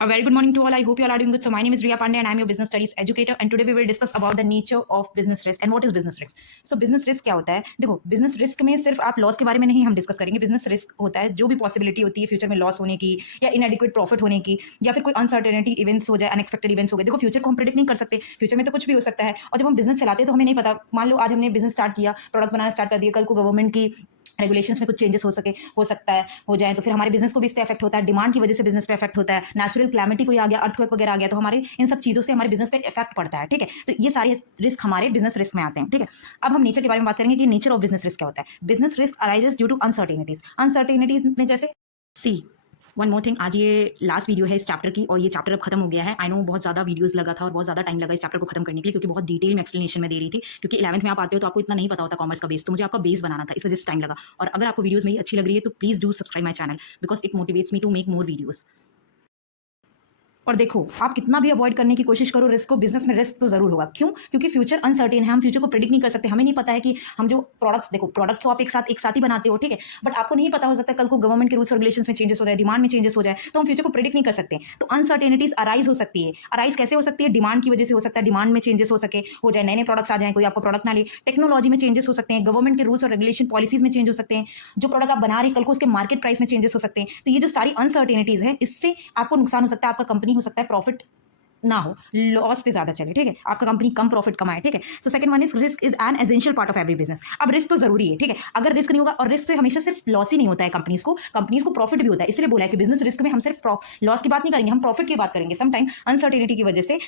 A very good morning to all. I hope you all are doing good. So my name is Riya Pandey and I'm your business studies educator. And today we will discuss about the nature of business risk and what is business risk. So business risk क्या होता है? देखो business risk में सिर्फ आप loss के बारे में नहीं हम डिस्कस करेंगे. business risk होता है जो भी पॉसिबिलिटी होती है फ्यूचर में लॉस होने की या इनएडिक्वेट प्रॉफिट होने की या फिर कोई अनसर्टेनिटी इवेंट्स हो जाए, अनएक्सपेक्टेड इवेंट्स हो गए. देखो फ्यूचर को हम प्रेडिक्ट नहीं कर सकते. फ्यूचर में तो कुछ भी हो सकता है. और जब हम बिजनेस चलाते हैं तो हमें नहीं पता. मान लो आज हमने बिजनेस स्टार्ट किया, प्रोडक्ट बनाना स्टार्ट कर दिया, कल को गवर्नमेंट की रेगुलेशंस में कुछ चेंजेस हो सकता है हो जाए तो फिर हमारे बिजनेस को भी इससे इफेक्ट होता है. डिमांड की वजह से बिजनेस पे इफेक्ट होता है. नेचुरल क्लैमिटी कोई आ गया, अर्थक्वेक वगैरह आ गया तो हमारे इन सब चीज़ों से हमारे बिजनेस पे इफेक्ट पड़ता है. ठीक है, तो ये सारे रिस्क हमारे बिजनेस रिस्क में आते हैं. ठीक है, अब हम नेचर के बारे में बात करेंगे कि नेचर ऑफ बिजनेस रिस्क क्या होता है. Business risk arises due to uncertainties में जैसे सी वन मोर थिंग. आज ये लास्ट वीडियो है इस चैप्टर की और ये चैप्टर अब खत्म हो गया है. आई नो बहुत ज़्यादा वीडियोस लगा था और बहुत ज़्यादा टाइम लगा इस चैप्टर को खत्म करने के लिए क्योंकि बहुत डिटेल में एक्सप्लेनेशन में दे रही थी. क्योंकि 11th में आप आते हो तो आपको इतना नहीं पता होता कॉमर्स का बेस, तो मुझे आपका बेस बनाना था, इस वजह से टाइम लगा. और अगर आपको वीडियोस मेरी अच्छी लग रही है तो please do subscribe my channel because it motivates me to make more videos. और देखो आप कितना भी अवॉइड करने की कोशिश करो रिस्क को, बिजनेस में रिस्क तो जरूर होगा. क्यों? क्योंकि फ्यूचर अनसर्टेन है. हम फ्यूचर को प्रेडिक्ट नहीं कर सकते. हमें नहीं पता है कि हम जो प्रोडक्ट्स, देखो प्रोडक्ट्स तो आप एक साथ ही बनाते हो, ठीक है, बट आपको नहीं पता हो सकता है कल को गवर्नमेंट के रूल्स रेगुलेशंस में चेंजेस हो जाए, डिमांड में चेंजेस हो जाए, तो हम फ्यूचर को प्रेडिक्ट नहीं कर सकते. तो अनसर्टेनिटीज अराइज हो सकती है. अराइज कैसे हो सकती है? डिमांड की वजह से हो सकता है. डिमांड में चेंजेस हो जाए, नए नए प्रोडक्ट्स आ जाए, कोई आपको प्रोडक्ट ना ले, टेक्नोलॉजी में चेंजेस हो सकते हैं, गवर्नमेंट के रूल्स और रेगुलेशन पॉलिसीज में चेंज हो सकते हैं, जो प्रोडक्ट आप बना रहे कल को उसके मार्केट प्राइस में चेंजेस हो सकते हैं. तो ये जो सारी अनसर्टेनिटीज है इससे आपको नुकसान हो सकता है. आपका कंपनी हो सकता है प्रॉफिट ना हो, लॉस पे ज्यादा चले. ठीक है, आपका कंपनी कम प्रॉफिट कमाए. ठीक है, so second one is risk is an essential part of every business. अब रिस्क तो जरूरी है. ठीक है, अगर रिस्क नहीं होगा, और रिस्क से हमेशा सिर्फ लॉस ही नहीं होता है, कंपनीज को प्रॉफिट भी होता है. इसलिए बोला है कि बिजनेस रिस्क में हम सिर्फ लॉस की बात नहीं करेंगे, हम प्रॉफिट की बात करेंगे. समटाइम अनसर्टेनिटी की वजह से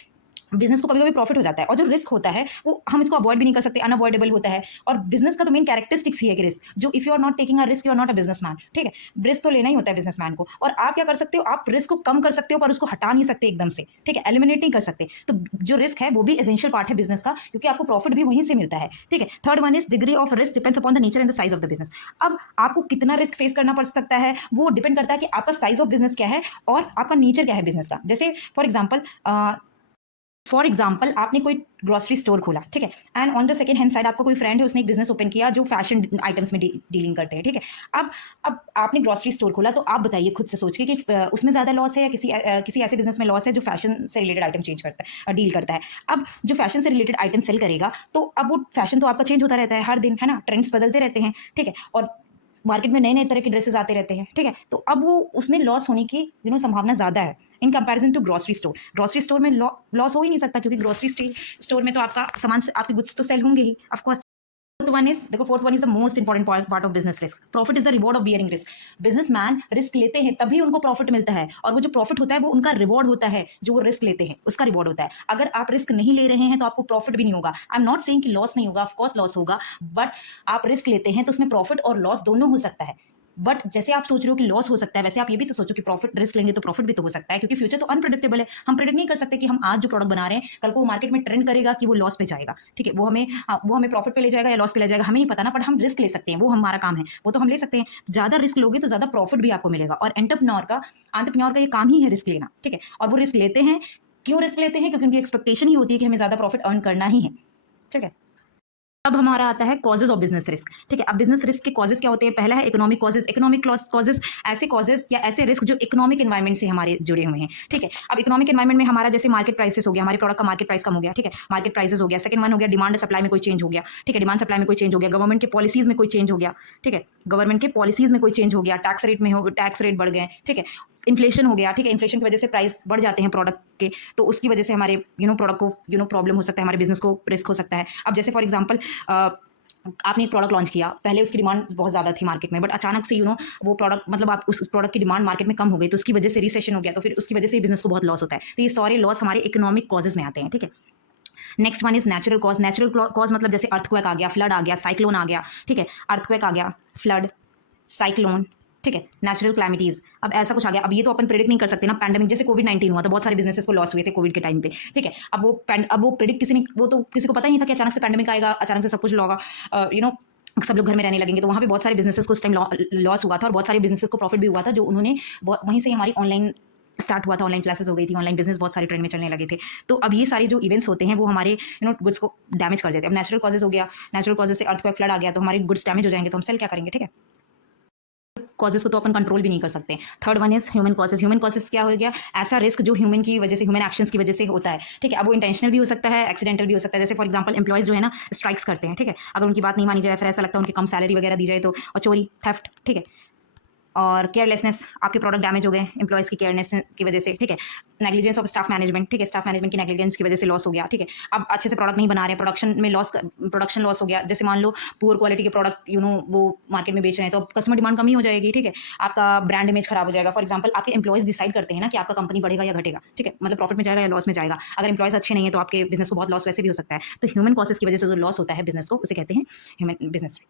बिजनेस को कभी कभी प्रॉफिट हो जाता है और जो रिस्क होता है वो हम इसको अवॉइड भी नहीं कर सकते, अनअवॉइडेबल होता है. और बिजनेस का तो मेन कैरेक्टरिस्टिक्स ही है कि रिस्क, जो if you are not taking a risk you are not a businessman. ठीक है, रिस्क तो लेना ही होता है बिजनेसमैन को. और आप क्या कर सकते हो? आप रिस्क को कम कर सकते हो पर उसको हटा नहीं सकते एकदम से. ठीक है, एलिमिनेट नहीं कर सकते. तो जो रिस्क है वो भी एसेंशियल पार्ट है बिजनेस का, क्योंकि आपको प्रॉफिट भी वहीं से मिलता है. ठीक है, third one is degree of risk depends upon the nature and the size of the business. अब आपको कितना रिस्क फेस करना पड़ सकता है वो डिपेंड करता है कि आपका साइज ऑफ बिजनेस क्या है और आपका नेचर क्या है बिजनेस का. जैसे फॉर एग्जाम्पल आपने कोई ग्रोसरी स्टोर खोला, ठीक है, and on the second hand side आपका कोई फ्रेंड है, उसने एक बिजनेस ओपन किया जो फैशन आइटम्स में डीलिंग करते हैं. ठीक है, अब आपने ग्रोसरी स्टोर खोला तो आप बताइए खुद से सोच के कि उसमें ज़्यादा लॉस है या किसी ऐसे बिजनेस में लॉस है जो फैशन से रिलेटेड आइटम चेंज करता है, डील करता है. अब जो फैशन से रिलेटेड आइटम सेल करेगा तो अब वो फैशन तो आपका चेंज होता रहता है हर दिन, है ना, ट्रेंड्स बदलते रहते हैं. ठीक है, और मार्केट में नए नए तरह के ड्रेसेस आते रहते हैं. ठीक है, तो अब वो उसमें लॉस होने की संभावना ज़्यादा है in comparison to grocery store. Grocery store में लॉस हो ही नहीं सकता क्योंकि ग्रोसरी स्टोर में तो आपका सामान, आपके गुड्स तो सेल होंगे ही of course. Fourth one is the most important part of business risk. Profit is the reward of bearing risk. Businessman risk लेते हैं तभी उनको प्रॉफिट मिलता है, और वो जो प्रॉफिट होता है वो उनका रिवॉर्ड होता है. जो वो रिस्क लेते हैं उसका रिवॉर्ड होता है. अगर आप रिस्क नहीं ले रहे हैं तो आपको प्रॉफिट भी नहीं होगा. आई एम नॉट सेइंग कि लॉस नहीं होगा, ऑफकोर्स लॉस होगा, बट आप रिस्क लेते हैं तो उसमें प्रॉफिट और लॉस दोनों हो सकता है. बट जैसे आप सोच रहे हो कि लॉस हो सकता है, वैसे आप ये भी तो सोचो कि प्रॉफिट, रिस्क लेंगे तो प्रॉफिट भी तो हो सकता है, क्योंकि फ्यूचर तो अनप्रेडिक्टेबल है. हम प्रेडिक्ट नहीं कर सकते कि हम आज जो प्रोडक्ट बना रहे हैं कल को वो मार्केट में ट्रेंड करेगा कि वो लॉस पे जाएगा. ठीक है, वो हमें प्रॉफिट पे ले जाएगा या लॉस पे ले जाएगा हमें नहीं पता ना, बट हम रिस्क ले सकते हैं, वो हमारा काम है, वो तो हम ले सकते हैं. ज्यादा रिस्क लोगे तो ज्यादा प्रॉफिट भी आपको मिलेगा. और एंटरप्रेन्योर का ये काम ही है रिस्क लेना. ठीक है, और वो रिस्क लेते हैं. क्यों रिस्क लेते हैं? क्योंकि उनकी एक्सपेक्टेशन ही होती है कि हमें ज्यादा प्रॉफिट अर्न करना ही है. ठीक है, अब हमारा आता है कॉजेज ऑफ बिजनेस रिस्क. ठीक है, अब बिजनेस रिस्क के कॉजेज क्या होते हैं? पहला है इकोनॉमिक कॉजेज. इकोनॉमिक कॉजेज ऐसे कॉजेज या ऐसे रिस्क जो इकोनॉमिक एनवायरमेंट से हमारे जुड़े हुए हैं. ठीक है, अब इकोनॉमिक एनवायरमेंट में हमारा जैसे मार्केट प्राइसेस हो गया, हमारे प्रोडक्ट का मार्केट प्राइस कम हो गया. ठीक है, मार्केट प्राइसेस हो गया. सेकंड वन हो गया डिमांड सप्लाई में कोई चेंज हो गया. ठीक है, डिमांड सप्लाई में कोई चेंज हो गया, गवर्नमेंट के पॉलिसीज में कोई चेंज हो गया. ठीक है, गवर्नमेंट के पॉलिसीज में कोई चेंज हो गया, टैक्स रेट बढ़ गए. ठीक है, इन्फ्लेशन हो गया. ठीक है, इन्फ्लेशन की वजह से प्राइस बढ़ जाते हैं प्रोडक्ट के, तो उसकी वजह से हमारे प्रोडक्ट को प्रॉब्लम हो सकता है, हमारे बिजनेस को रिस्क हो सकता है. अब जैसे फॉर एग्जाम्पल आपने एक प्रोडक्ट लॉन्च किया, पहले उसकी डिमांड बहुत ज़्यादा थी मार्केट में, बट अचानक से वो प्रोडक्ट, मतलब आप उस प्रोडक्ट की डिमांड मार्केट में कम हो गई तो उसकी वजह से रिसेशन हो गया, तो फिर उसकी वजह से बिजनेस को बहुत लॉस होता है. तो ये सारे लॉस हमारे इकोनॉमिक कॉजेज में आते हैं. ठीक है, next one is natural cause. Natural cause मतलब जैसे अर्थक्वेक आ गया, फ्लड आ गया, साइक्लोन आ गया. ठीक है, अर्थक्वेक आ गया, फ्लड, साइक्लोन. ठीक है, नेचुरल क्लैमिटीज. अब ऐसा कुछ आ गया. अब ये तो अपन प्रेडिक्ट नहीं कर सकते ना. पैंडेमिक जैसे कोविड-19 हुआ तो बहुत सारे बिजनेसेस को लॉस हुए थे कोविड के टाइम पे. ठीक है, अब वो प्रेडिक्ट किसी को पता ही नहीं था कि अचानक से पैंडेमिक आएगा, अचानक से सब कुछ होगा, सब लोग घर में रहने लगेंगे. तो वहाँ पे बहुत सारे बिजनेसेस को उस टाइम लॉस हुआ था और बहुत सारे बिजनेसेस को प्रॉफिट भी हुआ था, जो उन्होंने वहीं से हमारी ऑनलाइन स्टार्ट हुआ था, ऑनलाइन क्लासेस हो गई थी, ऑनलाइन बिजनेस बहुत सारे ट्रेंड में चलने लगे थे. तो अब ये सारे जो इवेंट्स होते हैं वो हमारे गुड्स को डैमेज कर देते हैं. अब नेचुरल कॉजेज हो गया, नेचुरल कॉजेज से अर्थक्वेक, फ्लड आ गया तो हमारे गुड्स डैमेज हो जाएंगे, तो हम सेल क्या करेंगे? ठीक है, कॉजेज़ को तो अपन कंट्रोल भी नहीं कर सकते। Third one is human causes. Human causes क्या हो गया? ऐसा रिस्क जो ह्यूमन की वजह से, ह्यूमन एक्शंस की वजह से होता है, ठीक है? अब वो इंटेंशनल भी हो सकता है, एक्सीडेंटल भी हो सकता है। जैसे फॉर एग्जांपल एम्प्लॉइज़ जो है ना स्ट्राइक्स करते हैं, ठीक है? अगर उनकी बात नहीं मानी जाए, फिर ऐसा लगता है उनकी कम सैलरी वगैरह दी जाए तो, और चोरी, थेफ्ट, ठीक है? और केयरलेसनेस, आपके प्रोडक्ट डैमेज हो गए एम्प्लॉइज़ की केयरनेस की वजह से, ठीक है? नेग्लिजेंस ऑफ स्टाफ मैनेजमेंट, ठीक है? स्टाफ मैनेजमेंट की नेग्लिजेंस की वजह से लॉस हो गया, ठीक है? अब अच्छे से प्रोडक्ट नहीं बना रहे, प्रोडक्शन लॉस हो गया। जैसे मान लो पुअर क्वालिटी के प्रोडक्ट वो मार्केट में बेच रहे हैं, तो अब कस्टमर डिमांड कम ही हो जाएगी, ठीक है? आपका ब्रांड इमेज खराब हो जाएगा। फॉर एग्जाम्पल आपके एम्प्लॉइज़ डिसाइड करते हैं ना कि आपका कंपनी बढ़ेगा या घटेगा, ठीक है? मतलब प्रॉफिट में जाएगा या लॉस में जाएगा। अगर एम्प्लॉइज़ अच्छे नहीं है तो आपके बिज़नेस को बहुत लॉस वैसे भी हो सकता है। तो ह्यूमन कॉजेज़ की वजह से जो लॉस होता है बिज़नेस को, उसे कहते हैं ह्यूमन बिज़नेस।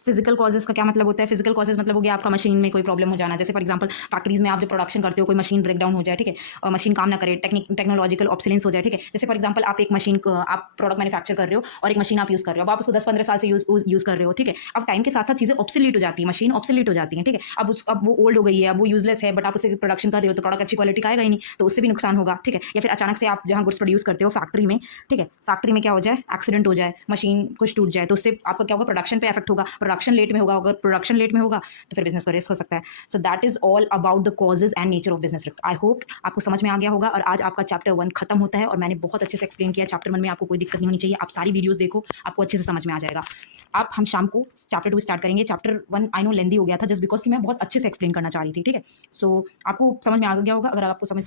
फिजिकल कॉजेज़ का क्या मतलब होता है? फिजिकल कॉजेज़ मतलब हो गया आपका मशीन में कोई प्रॉब्लम हो जाना। जैसे फॉर एग्जांपल फैक्ट्रीज़ में आप जब प्रोडक्शन करते हो, कोई मशीन ब्रेक डाउन हो जाए, ठीक है? और मशीन काम ना करे, टेक्नोलॉजिकल ऑब्सोलेंस हो जाए, ठीक है? जैसे फॉर एग्जांपल आप एक मशीन को, आप प्रोडक्ट मैन्युफैक्चर कर रहे हो और एक मशीन आप यूज़ कर रहे हो। अब आप उसको 10-15 साल से यूज़ कर रहे हो, ठीक है? अब टाइम के साथ-साथ चीज़ें ऑब्सोलीट हो जाती हैं, मशीन ऑब्सोलीट हो जाती हैं, ठीक है? अब वो ओल्ड हो गई है, अब वो यूज़लेस है, बट आप उससे प्रोडक्शन कर रहे हो तो प्रोडक्ट अच्छी क्वालिटी का आएगा ही नहीं, तो उससे भी नुकसान होगा, ठीक है? या फिर अचानक से आप जहाँ गुड्स प्रोड्यूस करते हो फैक्ट्री में, ठीक है? फैक्ट्री में क्या हो जाए, एक्सीडेंट हो जाए, मशीन कुछ टूट जाए, तो उससे आपका क्या होगा, प्रोडक्शन पे इफेक्ट होगा। प्रोडक्शन लेट में होगा, अगर प्रोडक्शन लेट में होगा तो फिर बिजनेस का रिस्क हो सकता है। So that is all about the causes and nature of business risk. I hope आपको समझ में आ गया होगा, और आज आपका चैप्टर 1 खत्म होता है और मैंने बहुत अच्छे से एक्सप्लेन किया। चैप्टर 1 में आपको कोई दिक्कत नहीं होनी चाहिए, आप सारी वीडियोस देखो, आपको अच्छे से समझ में आ जाएगा। अब हम शाम को चैप्टर 2 स्टार्ट करेंगे। चैप्टर 1 आई नो लेंदी हो गया था, जस्ट बिकॉज कि मैं बहुत अच्छे से एक्सप्लेन करना चाह रही थी, ठीक है? सो आपको समझ में आ गया होगा। अगर आपको समझ